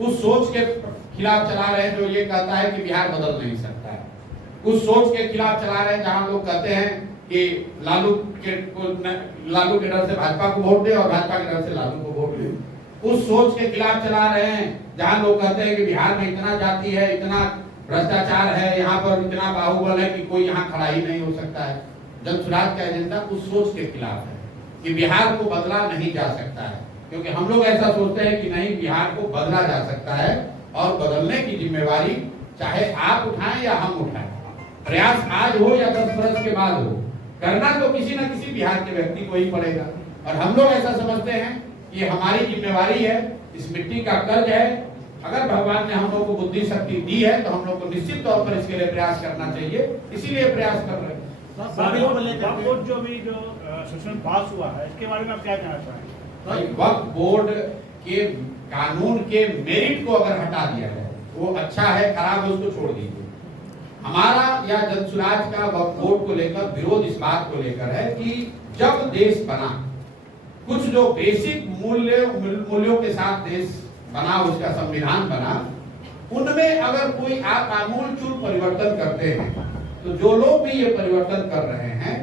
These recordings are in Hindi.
उस सोच के खिलाफ चला रहे हैं जो ये कहता है कि बिहार बदल नहीं सकता है, उस सोच के खिलाफ चला रहे हैं जहां लोग कहते हैं कि लालू के डर से भाजपा को वोट दे और भाजपा के डर से लालू को वोट दे। उस सोच के खिलाफ चला रहे हैं जहां लोग कहते हैं कि बिहार में इतना जाति है, इतना भ्रष्टाचार है, यहाँ पर इतना बाहुबल है कि कोई यहाँ खड़ा ही नहीं हो सकता है। जन सुराज का एजेंडा उस सोच के खिलाफ है कि बिहार को बदला नहीं जा सकता है, क्योंकि हम लोग ऐसा सोचते हैं कि नहीं, बिहार को बदला जा सकता है और बदलने की जिम्मेवारी चाहे आप उठाएं या हम उठाएं, प्रयास आज हो या 10 वर्ष के बाद हो, करना तो किसी न किसी बिहार के व्यक्ति को ही पड़ेगा। और हम लोग ऐसा समझते हैं कि ये हमारी जिम्मेवारी है, इस मिट्टी का कर्ज है। अगर भगवान ने हम लोग को बुद्धि शक्ति दी है तो हम लोग को निश्चित तौर पर इसके लिए प्रयास करना चाहिए, इसीलिए प्रयास कर रहे हैं। जो सेशन पास हुआ है इसके बारे में आप क्या कहना चाहेंगे? वक्फ बोर्ड के कानून के मेरिट को अगर हटा दिया जाए वो अच्छा है, खराब है उसको छोड़ दीजिए। हमारा या जनसुराज का वक्फ बोर्ड को लेकर विरोध इस बात को लेकर है कि जब देश बना, कुछ जो बेसिक मूल्यों के साथ देश बना, उसका संविधान बना, उनमें अगर कोई आप आमूलचूल परिवर्तन करते हैं तो जो लोग भी ये परिवर्तन कर रहे हैं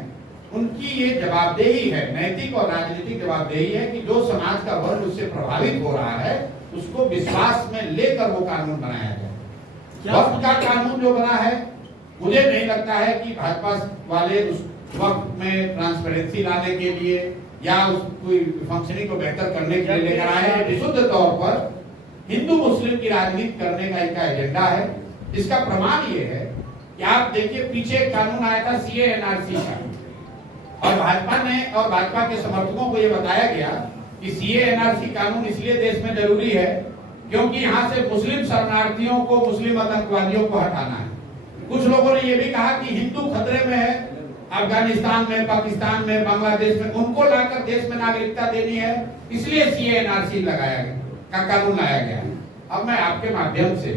उनकी ये जवाबदेही है, नैतिक और राजनीतिक जवाबदेही है कि जो समाज का वर्ग उससे प्रभावित हो रहा है उसको विश्वास में लेकर वो कानून बनाया जाए। वक्फ का कानून जो बना है, मुझे नहीं लगता है कि भाजपा वाले उस वक्त में ट्रांसपेरेंसी लाने के लिए या उस कोई फंक्शनिंग को बेहतर करने के लिए लेकर आए हैं। विशुद्ध तौर पर हिंदू मुस्लिम की राजनीति करने का इनका एजेंडा है। इसका प्रमाण ये है कि आप देखिए, पीछे एक कानून आया था सीए एनआरसी का, और भाजपा ने और भाजपा के समर्थकों को यह बताया गया कि सीए एनआरसी कानून इसलिए देश में जरूरी है क्योंकि यहाँ से मुस्लिम शरणार्थियों को, मुस्लिम आतंकवादियों को हटाना है। कुछ लोगों ने यह भी कहा कि हिंदू खतरे में है, अफगानिस्तान में, पाकिस्तान में, बांग्लादेश में, उनको लाकर देश में नागरिकता देनी है, इसलिए सीए एनआरसी लगाया गया, का कानून लाया गया है। अब मैं आपके माध्यम से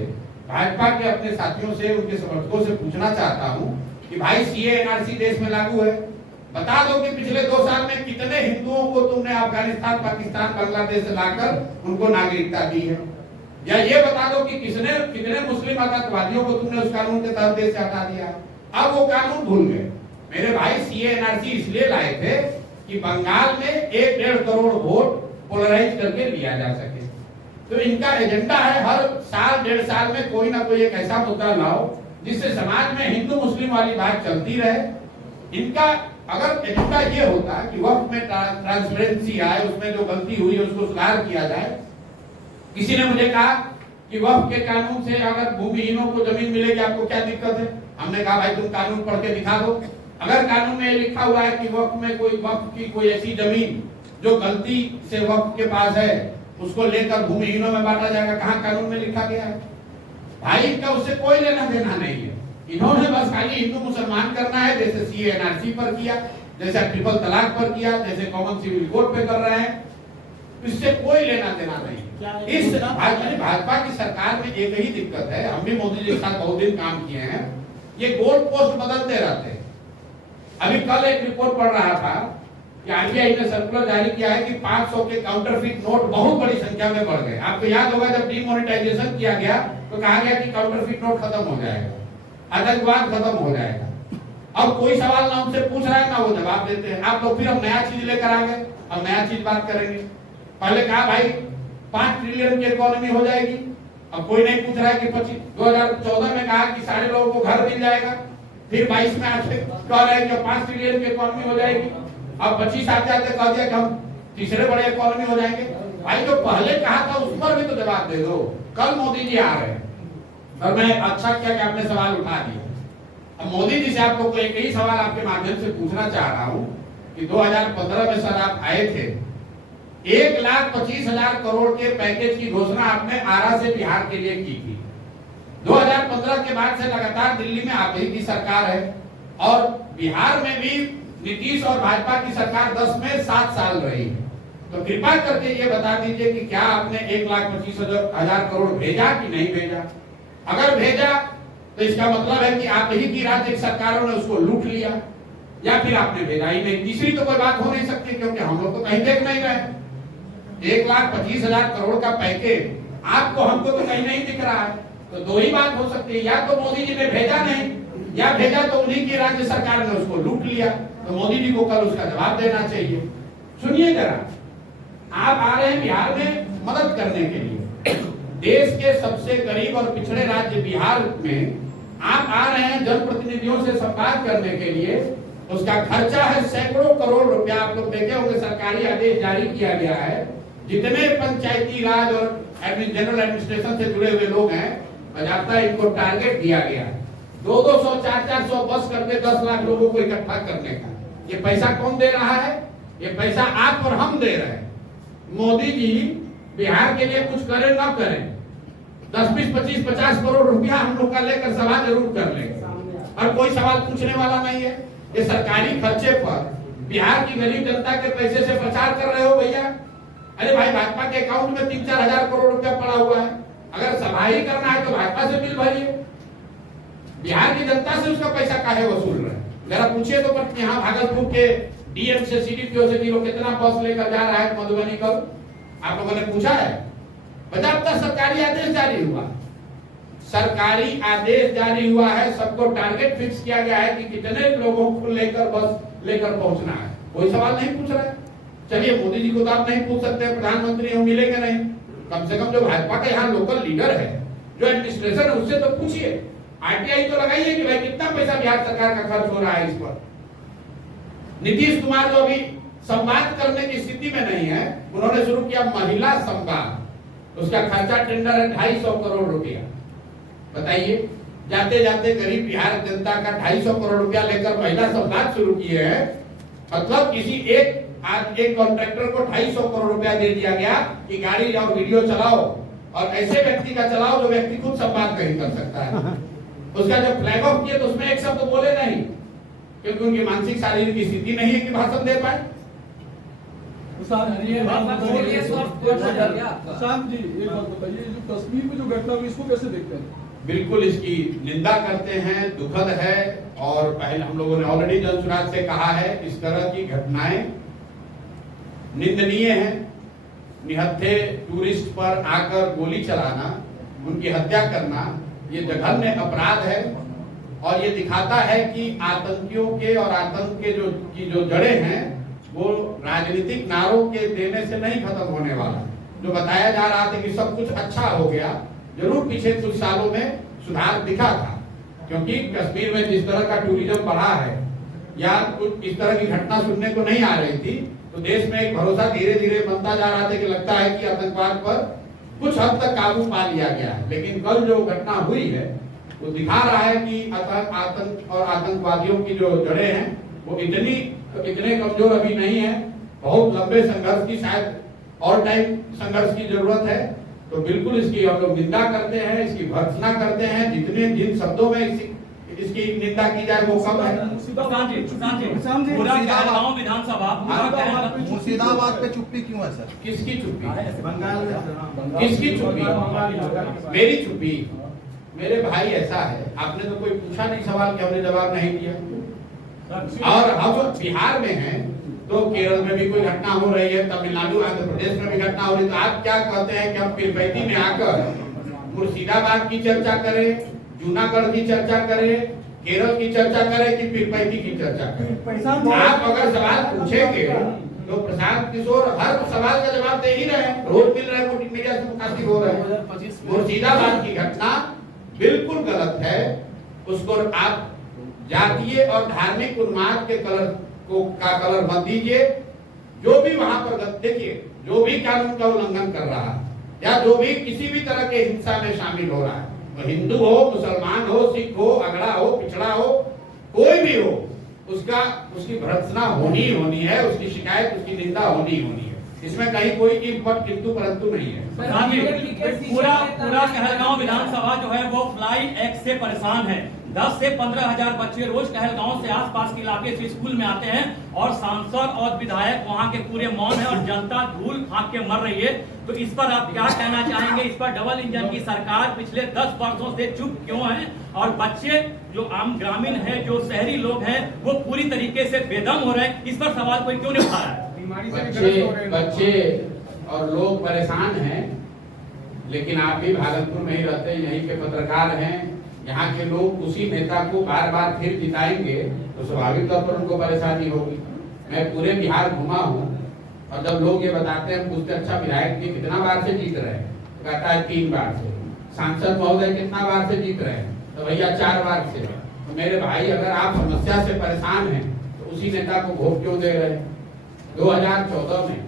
भाजपा के अपने साथियों से, उनके समर्थकों से पूछना चाहता हूं कि भाई सीए एनआरसी देश में लागू है, बता दो कि पिछले 2 साल में कितने हिंदुओं को तुमने अफगानिस्तान, पाकिस्तान, बांग्लादेश से लाकर उनको नागरिकता दी है, या ये बता दो कि कितने मुस्लिम आतंकवादियों को तुमने उस कानून के तहत देश से हटा दिया। अब वो कानून भूल गए। मेरे भाई, सीए एनआरसी इसलिए लाए थे कि बंगाल में 1-1.5 करोड़ वोट पोलराइज करके लिया जा सके। तो इनका एजेंडा है हर साल 1.5 साल में कोई ना कोई एक ऐसा मुद्दा लाओ जिससे समाज में हिंदू मुस्लिम वाली बात चलती रहे। इनका अगर एजेंडा ये होता कि वक्त में ट्रांसपेरेंसी आए, उसमें जो गलती हुई है उसको सुधार किया जाए। किसी ने मुझे कहा कि वक्त के कानून से अगर भूमिहीनों को जमीन मिलेगी आपको क्या दिक्कत है? हमने कहा भाई तुम कानून पढ़ के दिखा दो। अगर कानून में लिखा हुआ है कि वक्त में वक्त की कोई ऐसी जमीन जो गलती से वक्त के पास है उसको लेकर भूमिहीनों में बांटा जाएगा, कहाँ कानून में लिखा गया है? भाई इनका उससे कोई लेना देना नहीं है। इन्होंने बस खाली हिंदू मुसलमान करना है, जैसे सीए एनआरसी पर किया, जैसे ट्रिपल तलाक पर किया, जैसे कॉमन सिविल कोड पे कर रहे हैं। इससे कोई लेना देना नहीं। इस भाजपा की सरकार में एक ही दिक्कत है, हम भी मोदी जी के साथ बहुत दिन काम किए हैं, ये गोल पोस्ट बदलते रहते हैं। अभी कल एक रिपोर्ट पढ़ रहा था कि आरबीआई ने सर्कुलर जारी किया है कि 500 के काउंटरफीट नोट बहुत बड़ी संख्या में बढ़ गए। आपको याद होगा जब डीमोनेटाइजेशन किया गया तो कहा गया कि काउंटरफीट नोट खत्म हो जाएगा, आतंकवाद खत्म हो जाएगा। अब कोई सवाल ना उनसे पूछ रहा है ना वो जवाब देते हैं। आप लोग फिर हम नया चीज लेकर आ गए, अब नया चीज बात करेंगे। पहले कहा भाई 5 ट्रिलियन की इकोनॉमी हो जाएगी, अब कोई नहीं पूछ रहा है कि 2014 में कहा कि सारे लोगों को घर मिल जाएगा, फिर 22 में आते कह रहे हैं कि 5 ट्रिलियन की इकोनॉमी हो जाएगी, अब 25 आते आते कह दिया कि हम तीसरे बड़े इकोनॉमी हो जाएंगे। भाई जो पहले कहा था उस पर भी तो जवाब दे दो। कल मोदी जी आ रहे हैं और मैं अच्छा किया कि आपने सवाल उठा दिया। अब मोदी जी से आप लोग को एक ही सवाल आपके माध्यम से पूछना चाह रहा हूं कि 2015 में सर आप आए थे, 1,25,000 करोड़ के पैकेज की घोषणा आपने आरा से बिहार के लिए की थी। 2015 के बाद से लगातार दिल्ली में आप ही की सरकार है और बिहार में भी नीतीश और भाजपा की सरकार 10 में 7 साल रही है। तो कृपा करके ये बता दीजिए कि क्या आपने 1,25,000 करोड़ भेजा कि नहीं भेजा? अगर भेजा तो इसका मतलब है कि आप ही की राज्य सरकारों ने उसको लूट लिया, या फिर आपने भेजा ही नहीं। तीसरी तो कोई बात हो नहीं सकती, क्योंकि हम लोग तो कहीं देख नहीं रहे। 1,25,000 करोड़ का पैकेज आपको हमको तो कहीं नहीं दिख रहा है। तो दो ही बात हो सकती है, या तो मोदी जी ने भेजा नहीं, या भेजा तो उन्हीं की राज्य सरकार ने उसको लूट लिया। तो मोदी जी को कल उसका जवाब देना चाहिए। सुनिए जरा, आप आ रहे हैं बिहार में मदद करने के लिए, देश के सबसे गरीब और पिछड़े राज्य बिहार में आप आ रहे हैं जनप्रतिनिधियों से संवाद करने के लिए। उसका खर्चा है सैकड़ों करोड़ रुपया। आप लोग देखे होंगे सरकारी आदेश जारी किया गया है, जितने पंचायती राज और जनरल एडमिनिस्ट्रेशन से जुड़े हुए लोग हैं, बाकायदा इनको टारगेट दिया गया 200, 400 बस करके 10 लाख लोगों को इकट्ठा करने का। ये पैसा कौन दे रहा है? ये पैसा आप और हम दे रहे हैं। मोदी जी बिहार के लिए कुछ करें ना करें, 10, 20, 25, 50 करोड़ रुपया हम लोग का लेकर सभा जरूर कर लेंगे और कोई सवाल पूछने वाला नहीं है। ये सरकारी खर्चे पर बिहार की गरीब जनता के पैसे से प्रचार कर रहे हो भैया। अरे भाई, भाजपा के अकाउंट में 3-4 हजार करोड़ रुपया पड़ा हुआ है। अगर सभा ही करना है तो भाजपा से बिल भरिए। बिहार की जनता से उसका पैसा काहे वसूल रहे हैं? जरा पूछिए तो पर यहाँ भागलपुर के डीएम से सीडीपीओ से कितना बस लेकर जा रहा है मधुबनी कल? आप लोगों ने पूछा है? बजाबता सरकारी आदेश जारी हुआ, सरकारी आदेश जारी हुआ है, सबको टारगेट फिक्स किया गया है कि कितने लोगों को लेकर बस लेकर पहुंचना है। कोई सवाल नहीं पूछ रहा है। चलिए, मोदी जी को तो आप नहीं पूछ सकते, प्रधानमंत्री हम मिलेंगे नहीं, कम से कम जो भाजपा का यहाँ लोकल लीडर है, जो एडमिनिस्ट्रेशन है, उससे तो पूछिए। आरटीआई तो लगाइए कि भाई कितना पैसा बिहार सरकार का खर्च हो रहा है इस पर। नीतीश कुमार जो अभी संवाद करने की स्थिति में नहीं है, उन्होंने शुरू किया महिला संवाद, उसका खर्चा टेंडर है 250 करोड़ रुपया। बताइए, जाते जाते गरीब बिहार जनता का 250 करोड़ रुपया लेकर महिला संवाद शुरू किए हैं। मतलब किसी एक कॉन्ट्रैक्टर को 250 करोड़ रुपया दे दिया गया कि गाड़ी और वीडियो चलाओ, और ऐसे व्यक्ति का चलाओ जो व्यक्ति खुद संवाद नहीं कर सकता है। उसका जब फ्लैग ऑफ किया तो उसमें एक शब्द बोले नहीं, क्योंकि उनकी मानसिक शारीरिक स्थिति नहीं है कि भाषण दे पाए। प्रशांत जी, एक बात बताइए, जो कश्मीर में जो घटना हुई इसको कैसे देखते हैं? बिल्कुल इसकी निंदा करते हैं, दुखद है। और पहले हम लोगों ने ऑलरेडी जनसुराज से कहा है, इस तरह की घटनाएं निंदनीय है। निहत्थे टूरिस्ट पर आकर गोली चलाना, उनकी हत्या करना, ये जघन्य अपराध है। और ये दिखाता है कि आतंकियों के और आतंक के जो जड़ें हैं वो राजनीतिक नारों के देने से नहीं खत्म होने वाला। जो बताया जा रहा था कि सब कुछ अच्छा हो गया, जरूर पीछे कुछ सालों में सुधार दिखा था, क्योंकि कश्मीर में जिस तरह का टूरिज्म बढ़ा है या कुछ इस तरह की घटना सुनने को नहीं आ रही थी, तो देश में एक भरोसा धीरे धीरे बनता जा रहा था कि लगता है कि आतंकवाद पर कुछ हद तक काबू पा लिया गया है। लेकिन कल जो घटना हुई है वो दिखा रहा है कि आतंक और आतंकवादियों की जो जड़ें हैं वो इतने कमजोर अभी नहीं है। बहुत लंबे संघर्ष की, शायद ऑल टाइम संघर्ष की जरूरत है। तो बिल्कुल इसकी हम लोग निंदा करते हैं, इसकी भर्त्सना करते हैं। जिन शब्दों में इसकी निंदा की जाए वो कम है। मुर्शिदाबाद पे चुप्पी क्यों है सर? किसकी चुप्पी? बंगाल किसकी चुप्पी? मेरी चुप्पी? मेरे भाई, ऐसा है, आपने तो कोई पूछा नहीं सवाल कि हमने जवाब नहीं दिया। और हम बिहार में हैं तो केरल में भी कोई घटना हो रही है, तमिलनाडु आंध्र प्रदेश में भी घटना हो रही है, तो आप क्या कहते हैं कि हम पीरपैंती में आकर मुर्शिदाबाद की चर्चा करें, जूनागढ़ की चर्चा करें, केरल की चर्चा करें कि पीरपैंती की चर्चा करें? आप अगर सवाल पूछेंगे तो प्रशांत किशोर हर सवाल का जवाब दे ही रहे हैं, रोज मिल रहे हैं, मीडिया से मुखातिब हो रहे हैं। मुर्शिदाबाद की घटना बिल्कुल गलत है। उसको आप जातीय और धार्मिक उन्माद के कलर मत दीजिए। जो भी वहां पर देखिए, जो भी कानून का उल्लंघन कर रहा है या जो भी किसी भी तरह के हिंसा में शामिल हो रहा है, तो हिंदू हो, मुसलमान हो, सिख हो, अगड़ा हो, पिछड़ा हो, कोई भी हो, उसकी भर्त्सना होनी है, उसकी शिकायत, उसकी निंदा होनी है। इसमें कहीं कोई इफ बट किंतु परंतु नहीं है। पूरा कहलगांव विधानसभा जो है वो फ्लाई एक्ट से परेशान है। 10 से 15 हजार बच्चे रोज कहलगांव से आसपास के इलाके से स्कूल में आते हैं और सांसद और विधायक वहां के पूरे मौन है और जनता धूल खाक के मर रही है। तो इस पर आप क्या कहना चाहेंगे? इस पर डबल इंजन की सरकार पिछले 10 वर्षों से चुप क्यों है? और बच्चे जो आम ग्रामीण है, जो शहरी लोग हैं, वो पूरी तरीके से बेदम हो रहे हैं। इस पर सवाल कोई क्यों नहीं उठा रहा है? बच्चे और लोग परेशान हैं। लेकिन आप भी भागलपुर में ही रहते हैं, यहीं के पत्रकार हैं, यहाँ के लोग उसी नेता को बार बार फिर जिताएंगे तो स्वाभाविक तौर पर उनको परेशानी होगी। मैं पूरे बिहार घुमा हूँ और जब लोग ये बताते हैं, पूछते अच्छा विधायक जी कितना बार से जीत रहे हैं, तो कहता है 3 बार से। सांसद महोदय कितना बार से जीत रहे हैं, तो भैया 4 बार से। तो मेरे भाई अगर आप समस्या से परेशान हैं तो उसी नेता को वोट क्यों दे रहे हैं। 2014 में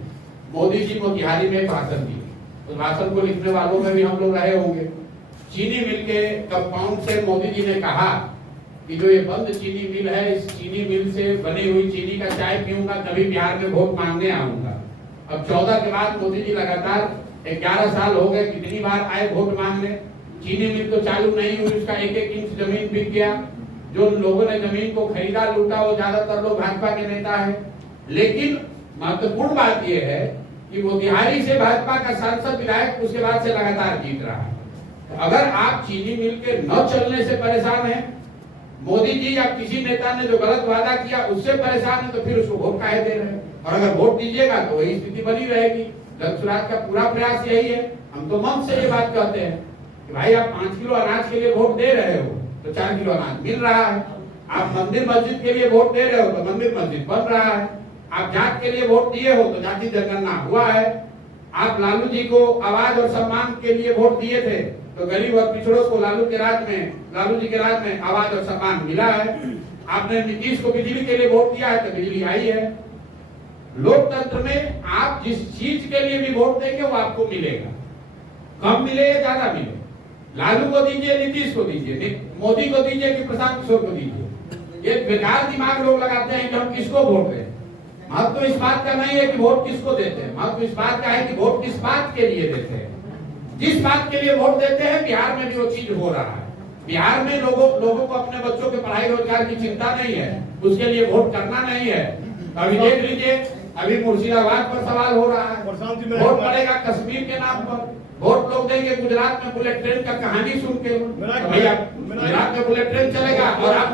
मोदी जी मोतिहारी में भाषण दिए, उस भाषण को लिखने वालों में भी हम लोग रहे होंगे। चीनी मिल के कंपाउंड से मोदी जी ने कहा कि जो ये बंद चीनी मिल है, इस चीनी मिल से बनी हुई चीनी का चाय पीऊंगा तभी बिहार में वोट मांगने आऊंगा। अब 14 के बाद मोदी जी लगातार 11 साल हो गए, कितनी बार आए वोट मांगने। चीनी मिल तो चालू नहीं हुई, उसका 1-1 इंच जमीन बिक गया। जो लोगों ने जमीन को खरीदा लूटा वो ज्यादातर लोग भाजपा के नेता है। लेकिन महत्वपूर्ण बात यह है कि मोतिहारी से भाजपा का सांसद विधायक उसके बाद से लगातार जीत रहा है। तो अगर आप चीनी मिल के न चलने से परेशान हैं, मोदी जी या किसी नेता ने जो गलत वादा किया उससे परेशान है, तो फिर उसको वोट काहे दे रहे हैं। और अगर वोट दीजिएगा तो वही स्थिति बनी रहेगी। जन सुराज का पूरा प्रयास यही है। हम तो मन से ये बात कहते हैं कि भाई आप 5 किलो अनाज के लिए वोट दे रहे हो तो 4 किलो अनाज मिल रहा है। आप मंदिर मस्जिद के लिए वोट दे रहे हो तो मंदिर मस्जिद बन रहा है। आप जात के लिए वोट दिए हो तो जाति जनगणना हुआ है। आप लालू जी को आवाज और सम्मान के लिए वोट दिए थे तो गरीब और पिछड़ों को लालू जी के राज में आवाज और सम्मान मिला है। आपने नीतीश को बिजली के लिए वोट दिया है तो बिजली आई है। लोकतंत्र में आप जिस चीज के लिए भी वोट देंगे वो आपको मिलेगा, कम मिले या ज्यादा मिले। लालू को दीजिए, नीतीश को दीजिए, मोदी को दीजिए कि प्रशांत किशोर को दीजिए। ये बेकार दिमाग लोग लगाते हैं कि हम किसको वोट दें। महत्व इस बात का नहीं है कि वोट किसको देते हैं, महत्व इस बात का है कि वोट किस बात के लिए देते हैं। जिस बात के लिए वोट देते हैं बिहार में भी वो चीज हो रहा है। बिहार में लोगों को अपने बच्चों के पढ़ाई रोजगार की चिंता नहीं है, उसके लिए वोट करना नहीं है। अभी देख लीजिए, अभी मुर्शिदाबाद पर सवाल हो रहा है, वोट पड़ेगा कश्मीर के नाम पर। वोट लोग देंगे गुजरात में बुलेट ट्रेन का कहानी सुन के, भैया गुजरात में बुलेट ट्रेन चलेगा और आप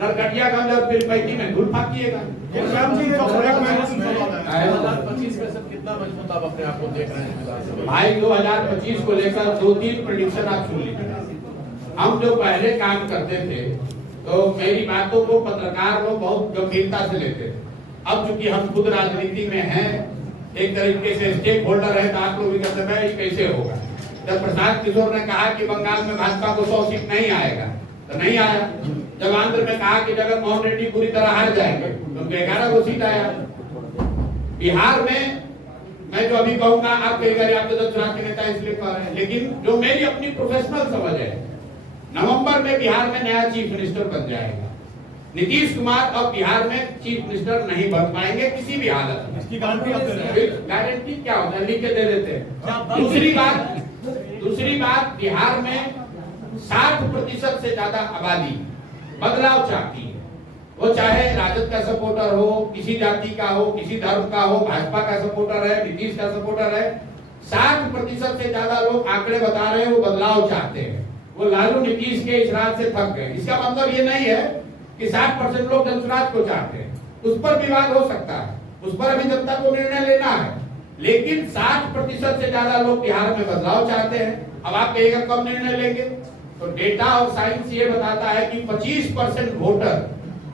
नरकटियागंज और फिर पैती में धूल फाकिएगा। 2025 में सब कितना मजबूत आप अपने आप को देख रहे हैं भाई? 2025 को लेकर 2-3 प्रेडिक्शन आप सुन लीजिए। हम जो पहले काम करते थे तो मेरी बातों को पत्रकार लोग बहुत गंभीरता से लेते थे। अब चूंकि हम खुद राजनीति में हैं, एक तरीके से स्टेक होल्डर है, तो आप लोग भी कहते हैं ये कैसे होगा। जब प्रशांत किशोर ने कहा कि बंगाल में भाजपा को 100 सीट नहीं आएगा तो नहीं आया। जब आंध्र में कहा कि जगन मोहन रेड्डी पूरी तरह हार जाएंगे तो 11 को सीट आया। बिहार में मैं जो अभी कहूंगा आप कहेंगे आप तो चुनाव के नेता इसलिए कह रहे हैं, लेकिन जो मेरी अपनी प्रोफेशनल समझ है, नवंबर में बिहार में नया चीफ मिनिस्टर बन जाएगा। नीतीश कुमार अब बिहार में चीफ मिनिस्टर नहीं बन पाएंगे किसी भी हालत में। इसकी गारंटी क्या होता है, लिख के दे देते हैं। दूसरी बात बिहार में 60% से ज्यादा आबादी बदलाव चाहती है। वो चाहे राजद का सपोर्टर हो, किसी जाति का हो, किसी धर्म का हो, भाजपा का सपोर्टर है, नीतीश का सपोर्टर है, 60% से ज्यादा लोग आंकड़े बता रहे हैं वो बदलाव चाहते हैं। वो लालू नीतीश के इस राज से थक गए। इसका मतलब ये नहीं है कि 60% लोग जनसुराज को चाहते हैं, उस पर विवाद हो सकता है, उस पर अभी जनता को निर्णय लेना है। लेकिन 60% से ज्यादा लोग बिहार में बदलाव चाहते हैं। अब आप कहिएगा कब निर्णय लेंगे, तो डेटा और साइंस ये बताता है कि 25% वोटर,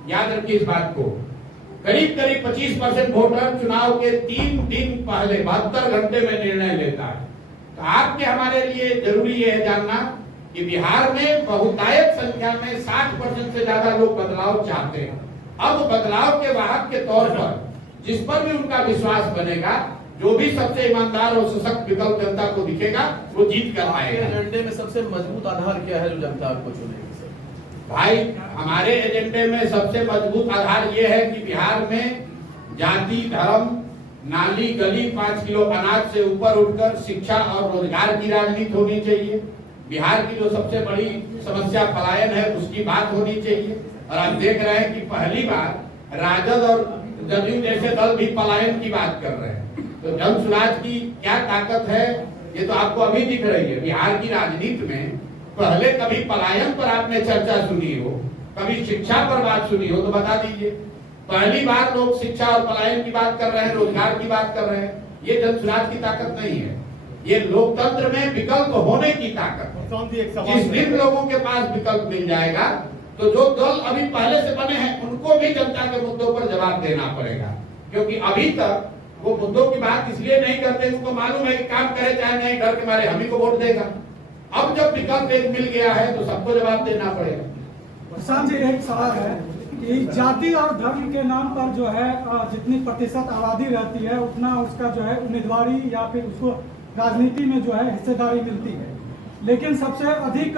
याद रखिए इस बात को, करीब 25% वोटर चुनाव के 3 दिन पहले 72 घंटे में निर्णय लेता है। तो आपके हमारे लिए जरूरी ये है जानना कि बिहार में बहुतायत संख्या में 60% से ज्यादा लोग बदलाव चाहते हैं। अब बदलाव के वाहक के तौर पर जिस पर भी उनका विश्वास बनेगा, जो भी सबसे ईमानदार और सशक्त विकल्प जनता को दिखेगा वो जीत कर पाएगा। एजेंडे में सबसे मजबूत आधार क्या है जो जनता आपको चुनेगी सर? भाई हमारे एजेंडे में सबसे मजबूत आधार ये है कि बिहार में जाति, धर्म, नाली, गली, 5 किलो अनाज से ऊपर उठकर शिक्षा और रोजगार की राजनीति होनी चाहिए। बिहार की जो सबसे बड़ी समस्या पलायन है उसकी बात होनी चाहिए। और आप देख रहे हैं कि पहली बार राजद और जदयू जैसे दल भी पलायन की बात कर रहे हैं। तो जनसुराज की क्या ताकत है ये तो आपको अभी दिख रही है। बिहार की राजनीति में पहले कभी पलायन पर आपने चर्चा सुनी हो, कभी शिक्षा पर बात सुनी हो तो बता दीजिए। पहली बार लोग शिक्षा और पलायन की बात कर रहे हैं, रोजगार की बात कर रहे हैं। ये जनसुराज की ताकत नहीं है। ये लोकतंत्र में विकल्प होने की ताकत है। प्रशांत जी, एक सवाल जिस दिन लोगों के पास विकल्प मिल जाएगा तो जो दल अभी पहले से बने हैं उनको भी जनता के मुद्दों पर जवाब देना पड़ेगा, क्योंकि अभी तक वो मुद्दों की बात इसलिए नहीं करते, उनको मालूम है कि काम करे चाहे नहीं, डर के मारे हम ही को वोट देगा। अब जब विकल्प एक मिल गया है तो सबको जवाब देना पड़ेगा। प्रशांत जी, एक सवाल है कि जाति और धर्म के नाम पर जो है जितनी प्रतिशत आबादी रहती है उतना उसका जो है उम्मीदवारी या फिर उसको राजनीति में जो है हिस्सेदारी मिलती है, लेकिन सबसे अधिक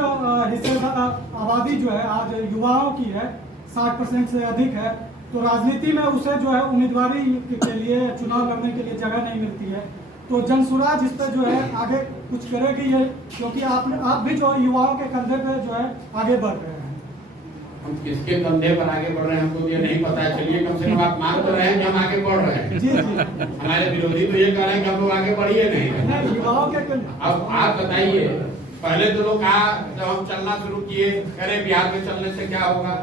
हिस्सेदार आबादी जो है आज युवाओं की है, 60% से अधिक है। तो राजनीति में उसे जो है उम्मीदवारी के लिए चुनाव लड़ने के लिए जगह नहीं मिलती है। तो जनसुराज इस पर जो है आगे कुछ करेगी ये, क्योंकि आप भी जो युवाओं के कंधे पे जो है आगे बढ़ रहे हैं। हम किसके कंधे पर आगे बढ़ रहे हैं हमको ये नहीं पता है। चलिए कम से कम आप मान तो रहे हैं कि हम आगे बढ़ रहे हैं। जी जी, हमारे विरोधी तो ये कह रहे हैं कि हम लोग आगे बढ़िए नहीं। युवाओं के अब आप बताइए, पहले तो लोग कहा जब हम चलना शुरू किए, कह बिहार में चलने से क्या होगा,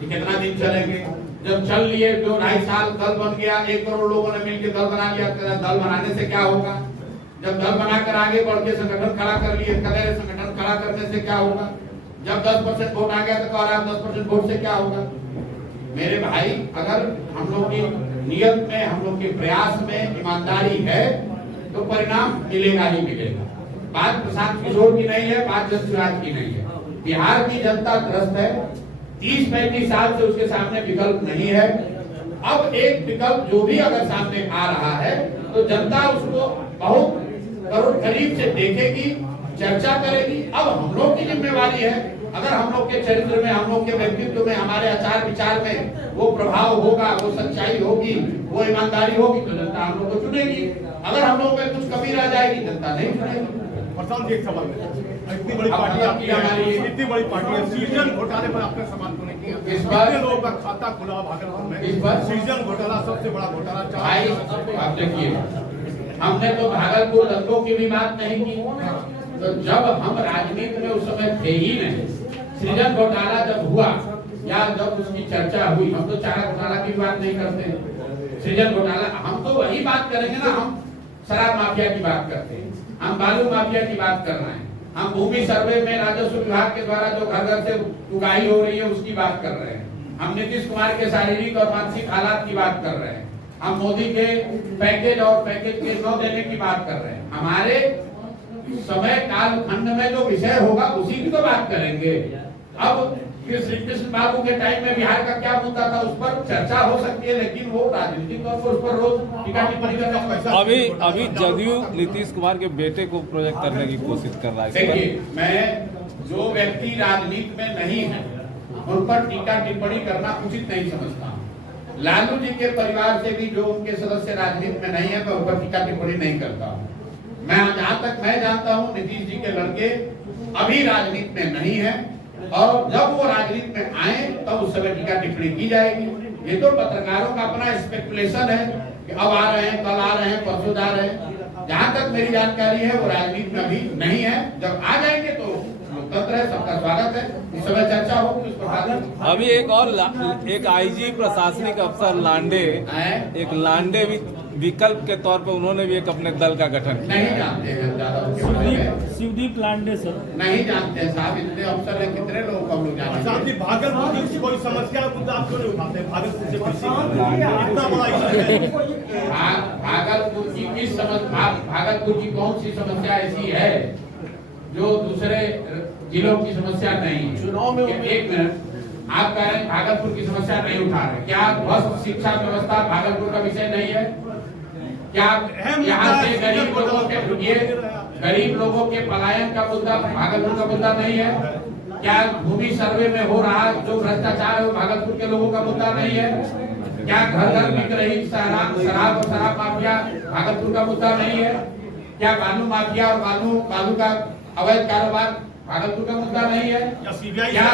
ये कितना दिन चलेंगे। जब चल लिए 2-2.5 साल दल बन गया, 1 करोड़ लोगों ने मिलकर दल बना लिया, दल बनाने से क्या होगा। जब दल बनाकर आगे बढ़ के संगठन खड़ा कर लिए, कह संगठन खड़ा करने से क्या होगा। जब 10% वोट आ गया तो कह रहा है 10% वोट से क्या होगा। मेरे भाई, अगर हम लोग की नियत में, हम लोग के प्रयास में ईमानदारी है तो परिणाम मिलेगा ही मिलेगा। बात प्रशांत किशोर की नहीं है, बात जनसुराज की नहीं है। बिहार की जनता त्रस्त है, 30-35 साल से उसके सामने विकल्प नहीं है। अब एक विकल्प जो भी अगर सामने आ रहा है तो जनता उसको बहुत करीब से देखेगी, चर्चा करेगी। अब हम लोग की जिम्मेवारी है, अगर हम लोग के चरित्र में, हम लोग के व्यक्तित्व में, हमारे आचार विचार में वो प्रभाव होगा, वो सच्चाई होगी, वो ईमानदारी होगी तो जनता हम लोग को चुनेगी। अगर हम लोग में कुछ कमी रह जाएगी जनता नहीं चुनेगी। प्रशांत जी, एक सवाल है, इतनी बड़ी पार्टी आपकी, हमारी इतनी बड़ी पार्टी है, सृजन घोटाले पर आपने सवाल क्यों नहीं किया? इस बार कितने लोगों का खाता खुला भागलपुर में? इस बार सृजन घोटाला सबसे बड़ा घोटाला। भाई आप देखिए, हमने तो भागलपुर दंगों की भी बात नहीं की। तो जब हम राजनीति में उस समय थे ही नहीं, सृजन घोटाला जब हुआ या जब उसकी चर्चा हुई, हम तो चारा घोटाला की बात नहीं करते। सृजन घोटाला हम तो वही बात करेंगे ना, हम शराब माफिया की बात करते हैं, हम बालू माफिया की बात कर रहे हैं, हम भूमि सर्वे में राजस्व विभाग के द्वारा जो घर घर से उगाही हो रही है उसकी बात कर रहे हैं, हम नीतीश कुमार के शारीरिक और मानसिक हालात की बात कर रहे हैं, हम मोदी के पैकेज और पैकेज के न देने की बात कर रहे हैं। हमारे समय काल खंड में जो विषय होगा उसी की तो बात करेंगे। अब फिर श्री कृष्ण बाबू के टाइम में बिहार का क्या मुद्दा था उस पर चर्चा हो सकती है, लेकिन वो राजनीतिक तौर पर उस पर रोज टीका टिप्पणी करना पैसा। अभी जदयू नीतीश कुमार के बेटे को प्रोजेक्ट करने की कोशिश कर रहा है। देखिए, मैं जो व्यक्ति राजनीति में नहीं है उन पर टीका टिप्पणी करना उचित नहीं समझता हूँ। लालू जी के परिवार से भी जो उनके सदस्य राजनीति में नहीं है मैं उन पर टीका टिप्पणी नहीं करता हूँ। मैं जहाँ तक मैं जानता हूँ नीतीश जी के लड़के अभी राजनीति में नहीं है, और जब वो राजनीति में आए तब उस समय टीका टिप्पणी की जाएगी। ये तो पत्रकारों का अपना स्पेकुलेशन है कि अब आ रहे हैं, कल आ रहे हैं, परसों आ रहे हैं। जहाँ तक मेरी जानकारी है वो राजनीति में अभी नहीं है, जब आ जाएंगे तो लोकतंत्र है, सबका स्वागत है, इस समय चर्चा होगी उस पर। अभी एक आईजी प्रशासनिक अफसर लांडे विकल्प के तौर पर उन्होंने भी एक अपने दल का गठन किया। नहीं जानते हैं ज्यादा, शिवदीप लांडे सर नहीं जानते हैं साहब, इतने अफसर हैं, कितने लोगों को हम लोग प्रशांत जी, जानते हैं। भागलपुर की कोई समस्या मुद्दा आप क्यों नहीं उठाते? भागलपुर से इतना बड़ा इशू है। भागलपुर की किस समस्या, भागलपुर की कौन सी समस्या ऐसी है जो दूसरे जिलों की समस्या नहीं है? चुनाव में एक मिनट, आप कह रहे हैं भागलपुर की समस्या नहीं उठा रहे, क्या ध्वस्त शिक्षा व्यवस्था भागलपुर का विषय नहीं है? क्या यहाँ से गरीब लोगों के गरीब लोगों के पलायन का मुद्दा भागलपुर का मुद्दा नहीं है? क्या भूमि सर्वे में हो रहा जो भ्रष्टाचार है वो भागलपुर के लोगों का मुद्दा नहीं है? क्या घर घर बिक रही शराब और शराब माफिया भागलपुर का मुद्दा नहीं है? क्या बालू माफिया और बालू का अवैध कारोबार भागलपुर का मुद्दा नहीं है? या सीबीआई क्या